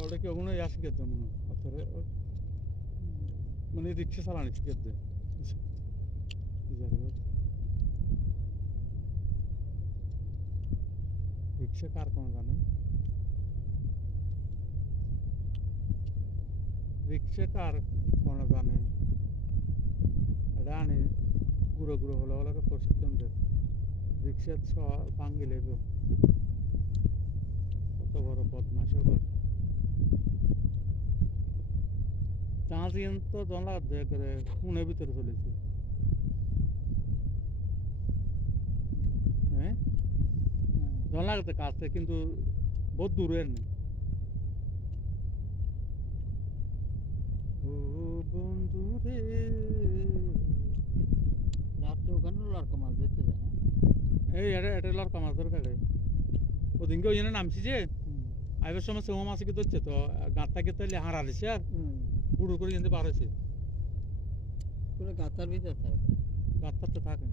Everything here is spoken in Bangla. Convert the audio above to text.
ওটা কি ওগুলো ইয়া শিখেছে মনে হয় অতরে মানে রিক্সা চালানি শিখেছে রিক্সা কার কোনো জানে রিক্সা কার কোনো জানে এটা আনি গুঁড়ো গুঁড়ো হলো হলো প্রশিক্ষণ দেয় রিক্সা ভাঙ্গি লেবে কত বড় বদমাশ করে চাঁচিন তো জনলা করে পুনের ভিতরে চলেছে হ্যাঁ জনলাতে কাছে কিন্তু বহুত দূরের নেই ও বন্ধু রে রাত্রে ওখানে লড়কা মাছ ধরতে যায় না এই এটা লড়কা মাছ ধরে কাটে ওদিনকে ওই জন্য নামছি যে আইবার সময় সেও মাছ কি ধরছে তো গাঁত থেকে তাহলে হারা দিছে আর পুরো করে কিন্তু বার হয়েছে পুরো গাতার ভিতর থাকে গাঁতটাতে থাকে